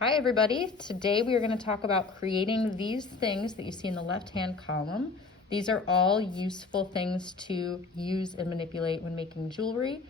Hi everybody, today we are going to talk about creating these things that you see in the left-hand column. These are all useful things to use and manipulate when making jewelry.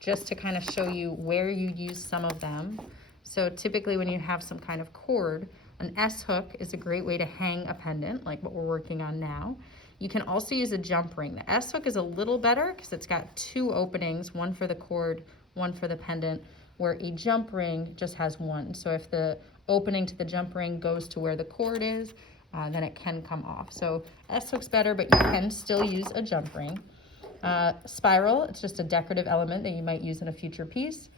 Just to kind of show you where you use some of them. So typically when you have some kind of cord, an S-hook is a great way to hang a pendant like what we're working on now. You can also use a jump ring. The S-hook is a little better because it's got two openings, one for the cord, one for the pendant, where a jump ring just has one. So if the opening to the jump ring goes to where the cord is, then it can come off. So S-hook's better, but you can still use a jump ring. Spiral, it's just a decorative element that you might use in a future piece.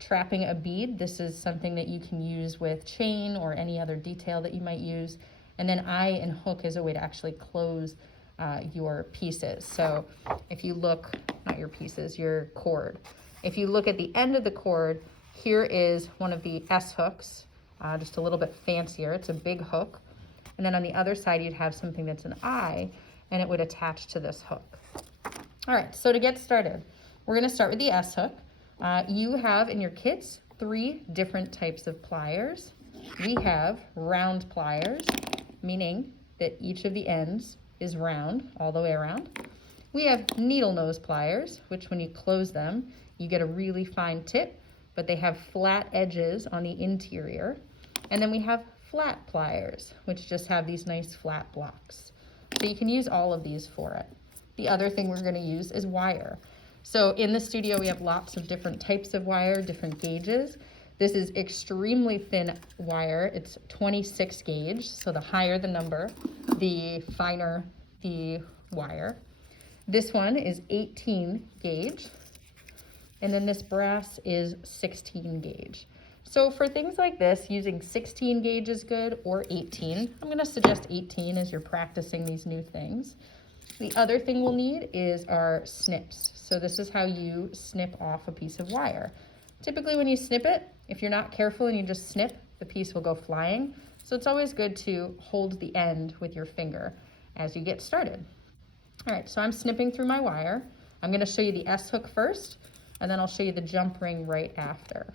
Trapping a bead, this is something that you can use with chain or any other detail that you might use. And then eye and hook is a way to actually close your pieces. So if you look, not your pieces, your cord. If you look at the end of the cord, here is one of the S-hooks, just a little bit fancier. It's a big hook. And then on the other side, you'd have something that's an eye, and it would attach to this hook. All right, so to get started, we're gonna start with the S-hook. You have in your kits 3 different types of pliers. We have round pliers, meaning that each of the ends is round all the way around. We have needle nose pliers, which when you close them, you get a really fine tip, but they have flat edges on the interior. And then we have flat pliers, which just have these nice flat blocks. So you can use all of these for it. The other thing we're going to use is wire. So in the studio, we have lots of different types of wire, different gauges. This is extremely thin wire. It's 26 gauge, so the higher the number, the finer the wire. This one is 18 gauge. And then this brass is 16 gauge. So for things like this, using 16 gauge is good, or 18. I'm gonna suggest 18 as you're practicing these new things. The other thing we'll need is our snips. So this is how you snip off a piece of wire. Typically when you snip it, if you're not careful and you just snip, the piece will go flying. So it's always good to hold the end with your finger as you get started. All right, so I'm snipping through my wire. I'm gonna show you the S-hook first, and then I'll show you the jump ring right after.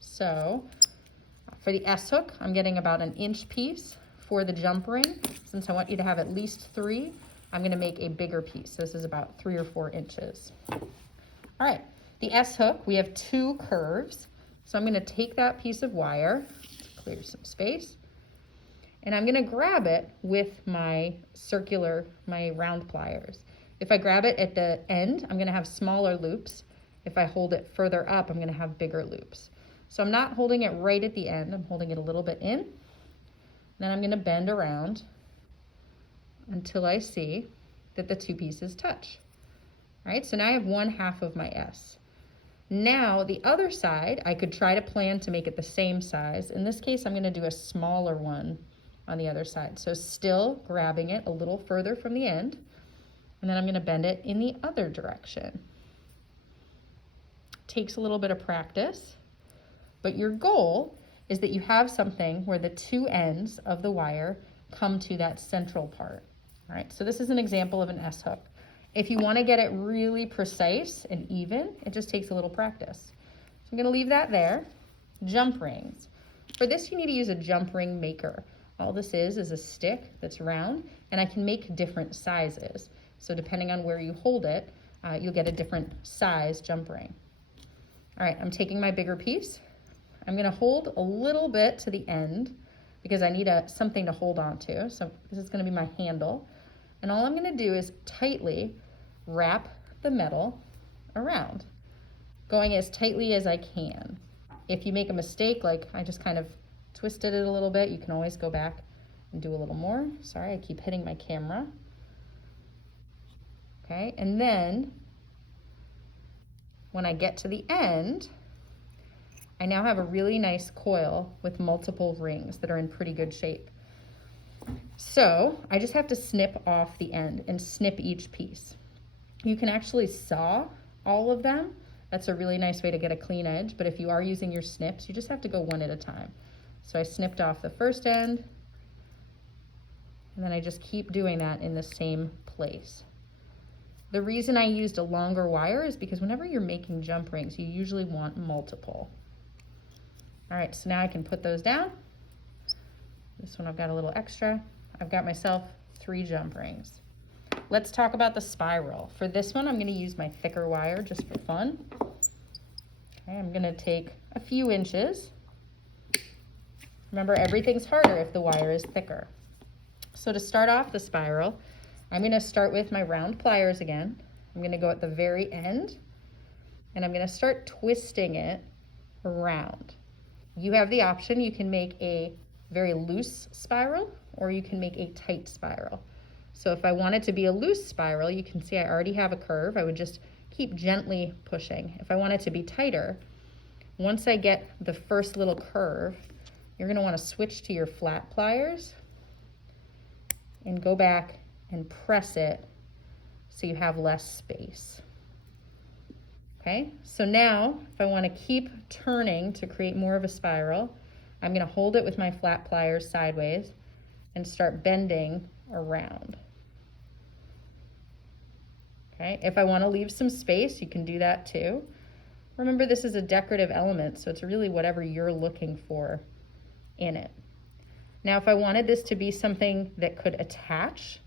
So for the S-hook, I'm getting about an inch piece. For the jump ring, since I want you to have at least 3, I'm gonna make a bigger piece. This is about 3 or 4 inches. All right, the S-hook, we have 2 curves. So I'm gonna take that piece of wire, clear some space, and I'm gonna grab it with my round pliers. If I grab it at the end, I'm gonna have smaller loops. If I hold it further up, I'm gonna have bigger loops. So I'm not holding it right at the end, I'm holding it a little bit in. Then I'm gonna bend around until I see that the 2 pieces touch. All right, so now I have 1/2 of my S. Now the other side, I could try to plan to make it the same size. In this case, I'm gonna do a smaller one on the other side. So still grabbing it a little further from the end, and then I'm gonna bend it in the other direction. Takes a little bit of practice, but your goal is that you have something where the 2 ends of the wire come to that central part. All right, so this is an example of an S-hook. If you want to get it really precise and even, it just takes a little practice. So I'm going to leave that there. Jump rings. For this, you need to use a jump ring maker. All this is a stick that's round, and I can make different sizes. So depending on where you hold it, you'll get a different size jump ring. All right, I'm taking my bigger piece. I'm gonna hold a little bit to the end because I need something to hold on to. So this is gonna be my handle. And all I'm gonna do is tightly wrap the metal around, going as tightly as I can. If you make a mistake, like I just kind of twisted it a little bit, you can always go back and do a little more. Sorry, I keep hitting my camera. Okay, and then when I get to the end, I now have a really nice coil with multiple rings that are in pretty good shape. So I just have to snip off the end and snip each piece. You can actually saw all of them. That's a really nice way to get a clean edge, but if you are using your snips, you just have to go one at a time. So I snipped off the first end, and then I just keep doing that in the same place. The reason I used a longer wire is because whenever you're making jump rings, you usually want multiple. All right, so now I can put those down. This one I've got a little extra. I've got myself 3 jump rings. Let's talk about the spiral. For this one, I'm gonna use my thicker wire just for fun. Okay, I'm gonna take a few inches. Remember, everything's harder if the wire is thicker. So to start off the spiral, I'm gonna start with my round pliers again. I'm gonna go at the very end, and I'm gonna start twisting it around. You have the option, you can make a very loose spiral, or you can make a tight spiral. So if I want it to be a loose spiral, you can see I already have a curve. I would just keep gently pushing. If I want it to be tighter, once I get the first little curve, you're gonna wanna switch to your flat pliers and go back and press it so you have less space. Okay, so now if I wanna keep turning to create more of a spiral, I'm gonna hold it with my flat pliers sideways and start bending around. Okay, if I wanna leave some space, you can do that too. Remember, this is a decorative element, so it's really whatever you're looking for in it. Now, if I wanted this to be something that could attach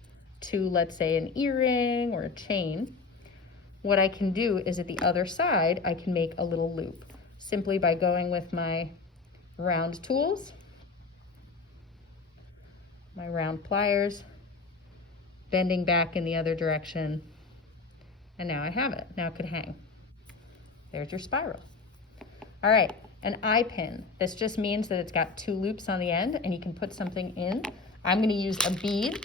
to, let's say, an earring or a chain, what I can do is at the other side, I can make a little loop simply by going with my round tools, my round pliers, bending back in the other direction, and now I have it. Now it could hang. There's your spiral. All right, an eye pin. This just means that it's got 2 loops on the end and you can put something in. I'm gonna use a bead.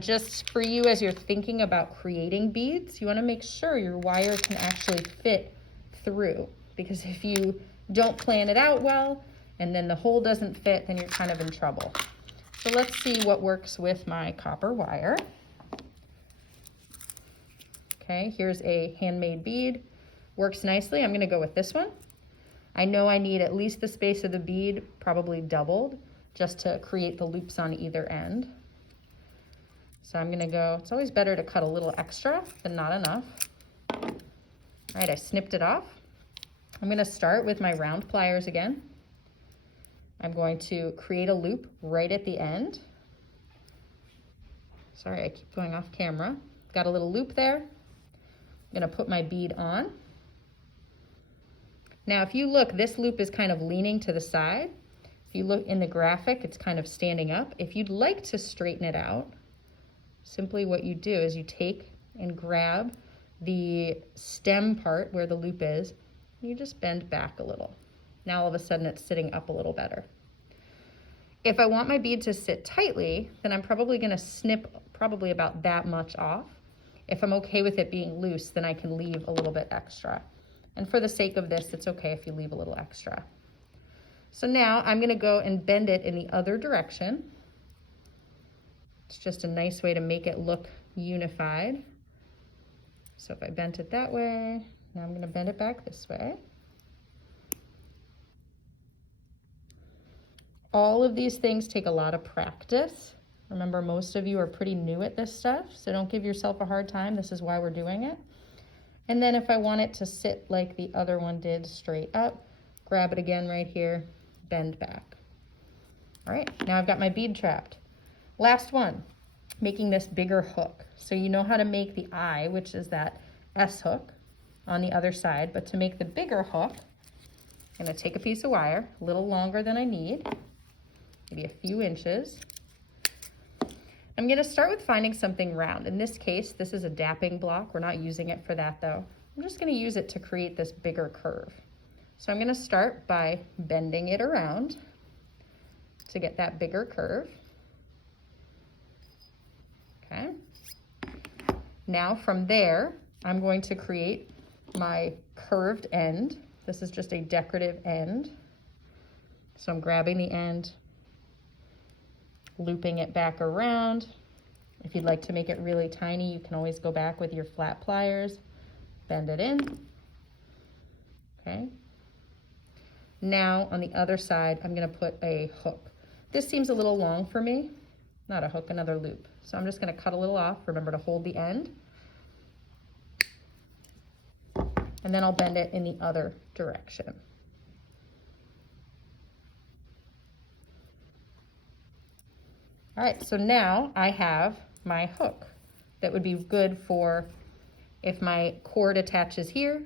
Just for you as you're thinking about creating beads, you wanna make sure your wire can actually fit through, because if you don't plan it out well and then the hole doesn't fit, then you're kind of in trouble. So let's see what works with my copper wire. Okay, here's a handmade bead. Works nicely. I'm gonna go with this one. I know I need at least the space of the bead probably doubled just to create the loops on either end. So I'm gonna go, it's always better to cut a little extra than not enough. All right, I snipped it off. I'm gonna start with my round pliers again. I'm going to create a loop right at the end. Sorry, I keep going off camera. Got a little loop there. I'm gonna put my bead on. Now, if you look, this loop is kind of leaning to the side. If you look in the graphic, it's kind of standing up. If you'd like to straighten it out, simply what you do is you take and grab the stem part where the loop is, and you just bend back a little. Now all of a sudden it's sitting up a little better. If I want my bead to sit tightly, then I'm probably gonna snip probably about that much off. If I'm okay with it being loose, then I can leave a little bit extra. And for the sake of this, it's okay if you leave a little extra. So now I'm gonna go and bend it in the other direction. It's just a nice way to make it look unified. So if I bent it that way, now I'm gonna bend it back this way. All of these things take a lot of practice. Remember, most of you are pretty new at this stuff, so don't give yourself a hard time. This is why we're doing it. And then if I want it to sit like the other one did, straight up, grab it again right here, bend back. All right, now I've got my bead trapped. Last one, making this bigger hook. So you know how to make the eye, which is that S hook on the other side, but to make the bigger hook, I'm gonna take a piece of wire, a little longer than I need, maybe a few inches. I'm gonna start with finding something round. In this case, this is a dapping block. We're not using it for that though. I'm just gonna use it to create this bigger curve. So I'm gonna start by bending it around to get that bigger curve. Okay. Now from there, I'm going to create my curved end. This is just a decorative end. So I'm grabbing the end, looping it back around. If you'd like to make it really tiny, you can always go back with your flat pliers, bend it in. Okay. Now on the other side, I'm gonna put a hook. This seems a little long for me. Not a hook, another loop. So I'm just gonna cut a little off. Remember to hold the end. And then I'll bend it in the other direction. All right, so now I have my hook that would be good for if my cord attaches here.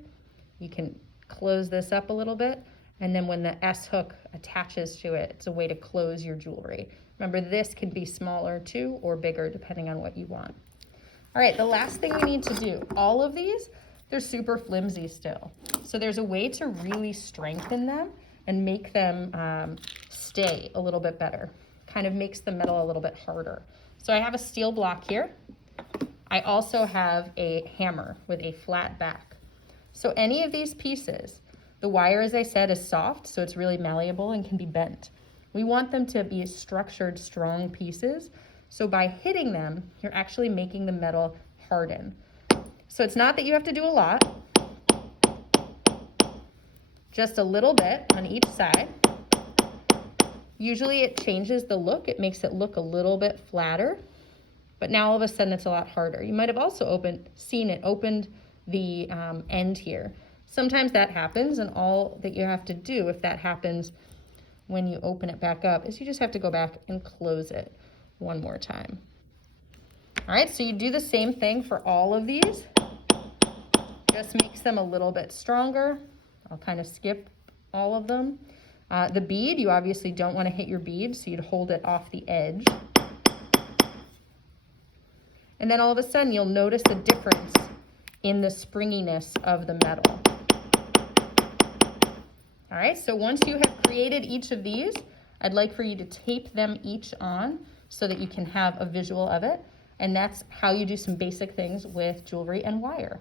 You can close this up a little bit, and then when the S hook attaches to it, it's a way to close your jewelry. Remember, this can be smaller too or bigger depending on what you want. All right, the last thing we need to do, all of these, they're super flimsy still. So there's a way to really strengthen them and make them stay a little bit better. Kind of makes the metal a little bit harder. So I have a steel block here. I also have a hammer with a flat back. So any of these pieces, the wire, as I said, is soft, so it's really malleable and can be bent. We want them to be structured, strong pieces. So by hitting them, you're actually making the metal harden. So it's not that you have to do a lot, just a little bit on each side. Usually it changes the look. It makes it look a little bit flatter, but now all of a sudden it's a lot harder. You might have also seen it opened the end here. Sometimes that happens, and all that you have to do if that happens when you open it back up is you just have to go back and close it one more time. All right, so you do the same thing for all of these. Just makes them a little bit stronger. I'll kind of skip all of them. The bead, you obviously don't want to hit your bead, so you'd hold it off the edge. And then all of a sudden you'll notice a difference in the springiness of the metal. All right, so once you have created each of these, I'd like for you to tape them each on so that you can have a visual of it. And that's how you do some basic things with jewelry and wire.